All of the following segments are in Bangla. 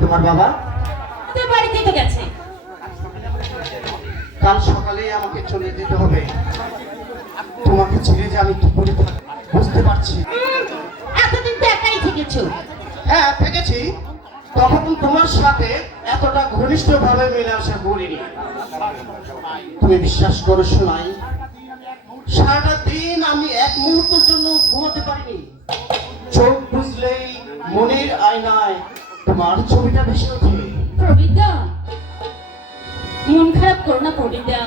তোমার বাবা তোর বাড়িতে তো গেছে। কাল সকালে আমাকে চলে যেতে হবে। তোমাকে ছেড়ে যে আমি কি করে থাকবো বুঝতে পারছি। এতদিন তো একাই থেকেছো। হ্যাঁ থেকেছি, তখন তোমার সাথে এতটা ঘনিষ্ঠ ভাবে মেলামেশা করিনি। তুমি বিশ্বাস করো শোনাই, সারাটা দিন আমি এক মুহূর্তের জন্য ঘুমাতে পারিনি। চোখ বুঝলেই মনের আয়নায় তোমার ছবিটা ভেসে ওঠে। প্রবিতা, মন খারাপ করো না প্রবিতা।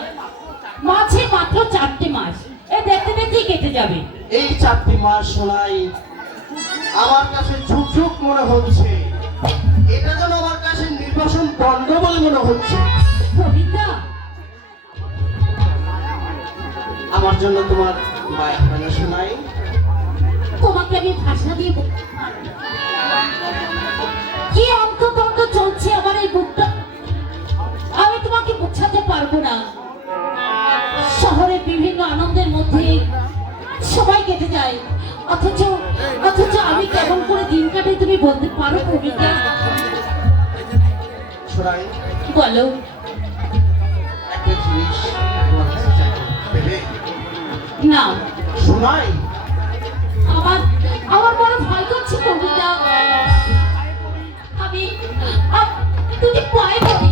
মাঝে মাত্র 4টে মাস, এ দেখতে দেখতেই কেটে যাবে। এই 4টি মাস শোনাই আমার কাছে ঝুকঝুক মনে হচ্ছে। এটা যেন আমার কাছে নির্বাসন দণ্ড বলে মনে হচ্ছে। প্রবিতা, আমার জন্য তোমার মায়া হয় না শোনাই? তোমাকে আমি ভাষা দিয়ে কি অন্ততন্ত চলছে আমার এই বুকটা, আমি তোমাকে বোঝাতে পারবো না। শহরের বিভিন্ন আনন্দের মধ্যে সবাই কেটে যায়, অথচ অথচ আমি কেমন করে দিন কাটে তুমি বলতে পারো প্রবিতা? শোনাই বলো। একটা জিনিস তোমার কাছে চাইবো, দেবে? না, শোনাই আমার আমার বড় ভয় করছে প্রবিতা। আমি তুমি পায়ে পড়ি,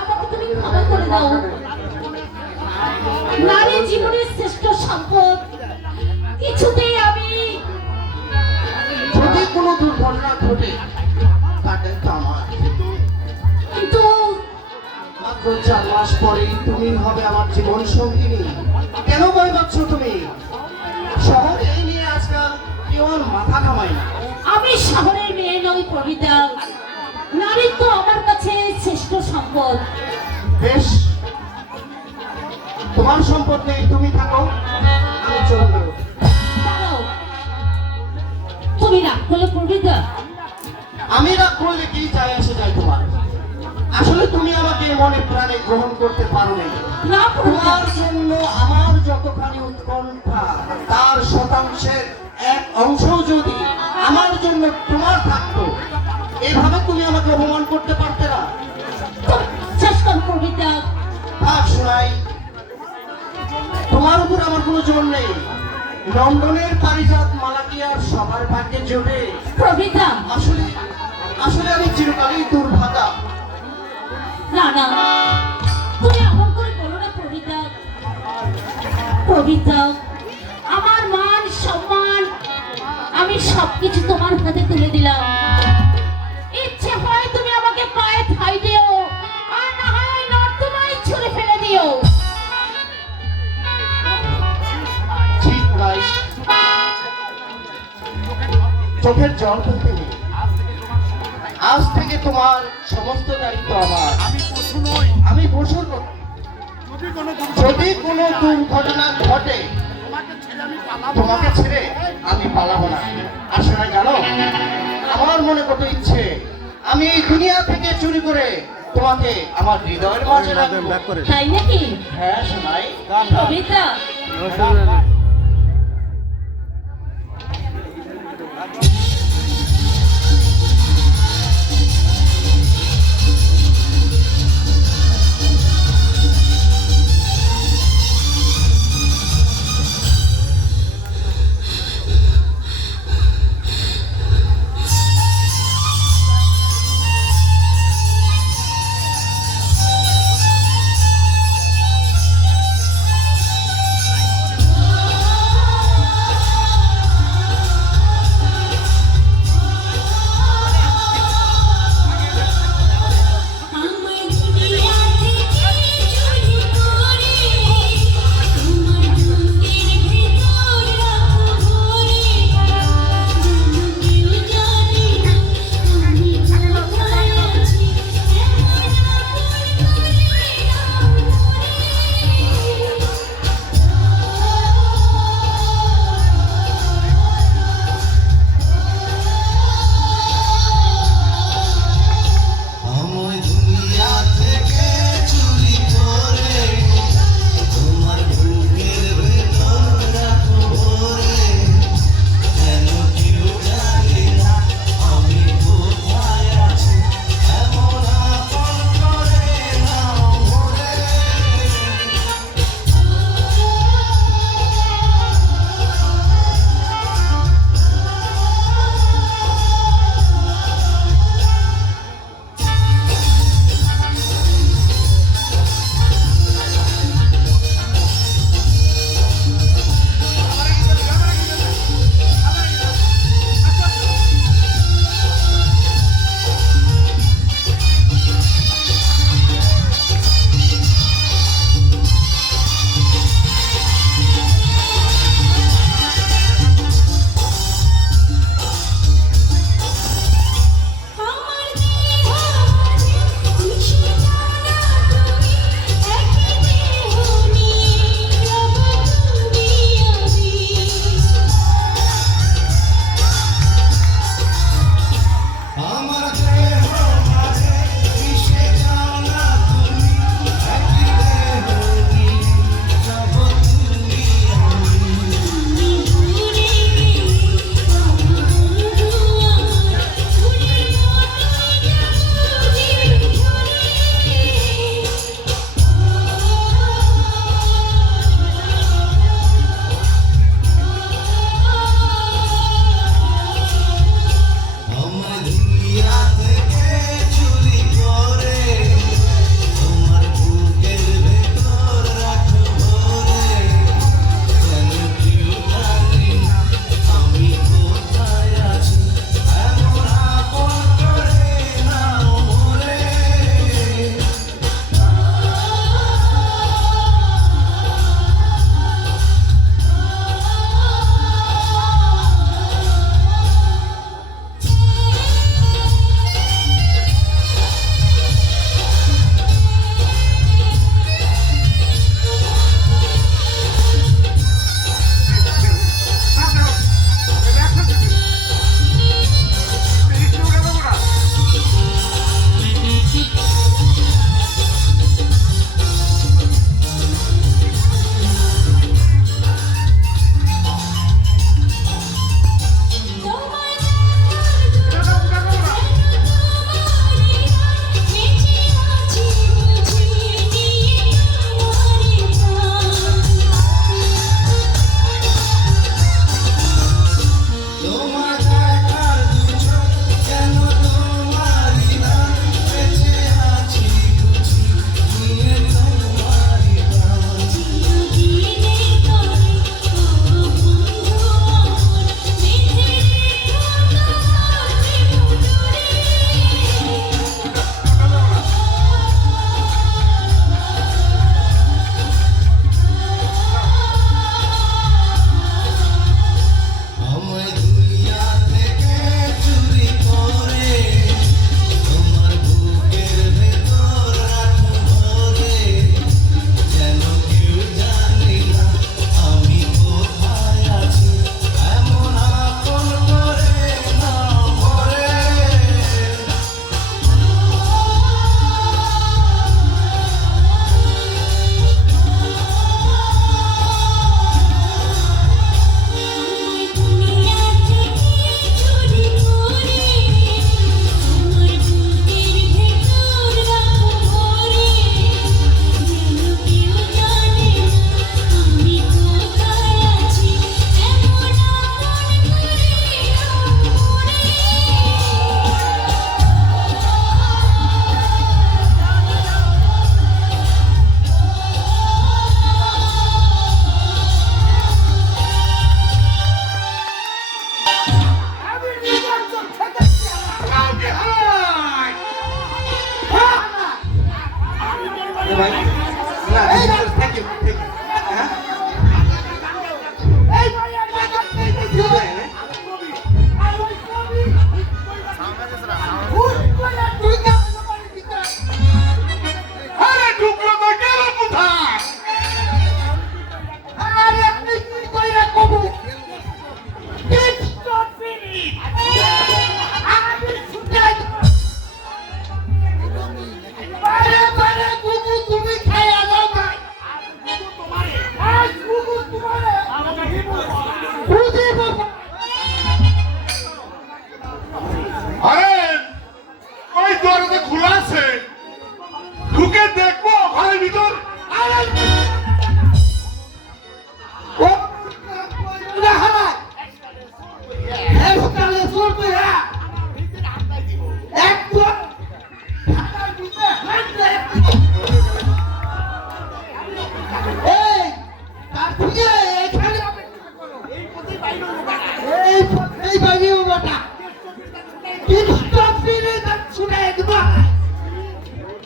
আমাকে তুমি ক্ষমা করে দাও। নারী জীবনের শ্রেষ্ঠ সম্পদ, কিছুতেই আমি যদি কোনো দুর্ঘটনা ঘটে তাতে তো আমার। কিন্তু মাত্র 4 মাস পরেই তুমি হবে আমার জীবন সঙ্গিনী। কেন ভয় পাচ্ছ তুমি? শহর এই নিয়ে আজকাল কেউ আর মাথা ঘামায় না। আমি শহরের মেয়ে নই প্রবিতা, নারী তো আমার কাছে শ্রেষ্ঠ সম্পদ। বেশ, তোমার সম্পদ নেই, তুমি থাকো, আমি চলে যাবো। দাঁড়াও, তুমি রাগ করলে প্রবিতা? আমি রাগ করলে কি যায় এসে যায় তোমার? আসলে তুমি আমাকে মনে প্রাণে গ্রহণ করতে পারো নাই। না প্রবিতা, তোমার জন্য আমার যতখানি উৎকণ্ঠা তার শতাংশের 1 অংশ যদি আমার জন্য তোমার থাকতো, এভাবে তুমি আমাকে অপমান করতে পারতে না। শেষ কর প্রবিতা। থাক শোনাই, তোমার উপর আমার কোনো জোর নেই। লন্ডনের পারিজাত মালা কি আর সবার ভাগ্যে জোটে? প্রবিতা, আসলে আসলে আমি চিরকালই দুর্ভাগা। না না, তুমি এমন করে বলো না প্রবিতা। প্রবিতা, আমার মান সম্মান আমি সবকিছু তোমার হাতে তুলে দিলাম। ইচ্ছে হয় তুমি আমাকে পায়ে ঠাই দিও, আর না হয় নর্দমায় ছুঁড়ে ফেলে দিও। ঠিক নাই, চোখের জল ফেলতে নেই। আজ থেকে তোমার সমস্ত দায়িত্ব আমার। আমি পশুর মতো। যদি কোনো দুর্ঘটনা ঘটে তোমাকে ছেড়ে আমি পালাবো না। আসলে জানো, আমার মনে কত ইচ্ছে আমি এই দুনিয়া থেকে চুরি করে তোমাকে আমার হৃদয়ের মাঝে রাখবো। তাই নাকি? হ্যাঁ শোনাই। প্রবিতা, দরজা খোলা আছে, ঢুকে দেখবো ঘরের ভিতর।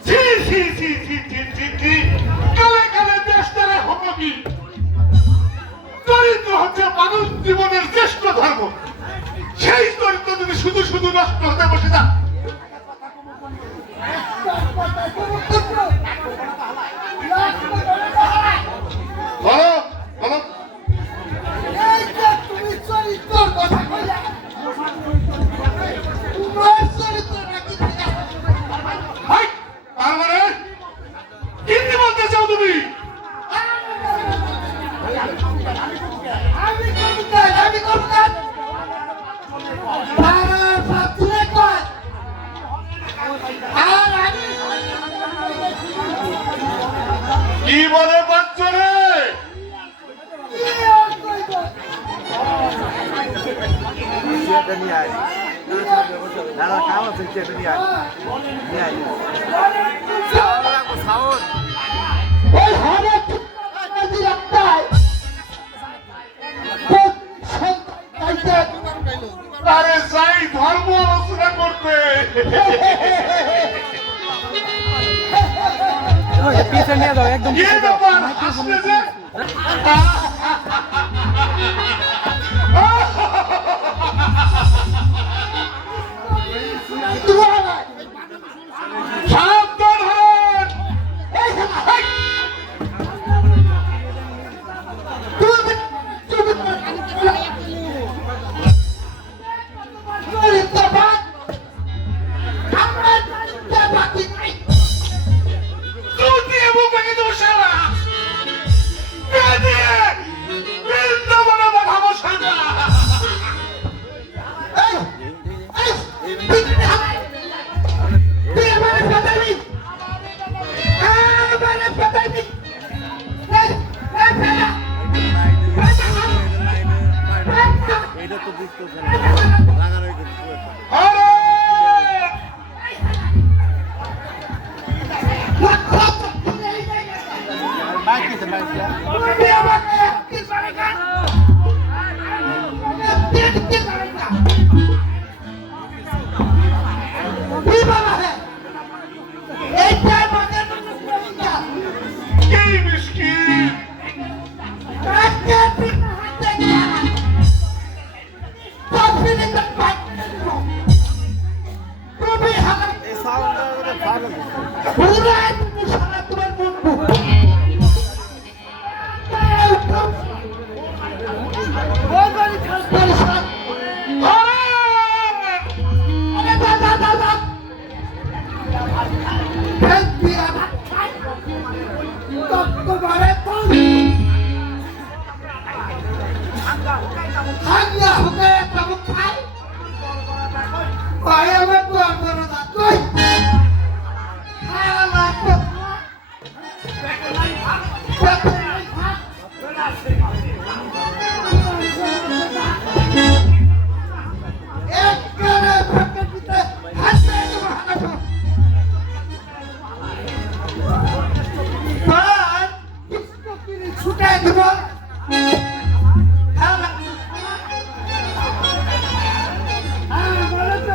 ছি, ছি, ছি, ছি, ছি, ছি, ছি। কালে কালে দেশ তারা হবো কি? চরিত্র হচ্ছে মানুষ জীবনের শ্রেষ্ঠ ধর্ম। সেই চরিত্র যদি শুধু শুধু নষ্ট হতে বসে না, বলো বলো। হাই, তার মানে কি বলতে চাও তুমি? কি বলে পাচ্ছ রে? দাদা কাম আছে চেটে নিয়ে আয় নিয়ে আয় সাউন্ড ওই হবে আরে যাই ধর্ম আলোচনা করতে। পিছে নিয়ে যাও একদম কি পিছে যাও ব্যাপার হাসলে যে? সাবধান হন। তুই এবং বাকি তো শালা বেদিয়ে বৃন্দাবনে পাঠাবো শালা। এটা তো বুঝতেছে না রাগারাগি করছে আরে বাকি আছে বাকি কি মিষ্টি। এই সাউন্ডটা ভালো ছুটে দেব হ্যাঁ বলো তো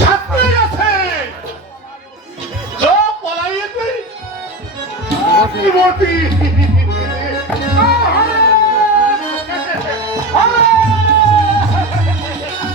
সাথে আছে সব পলাইয়েছে মতি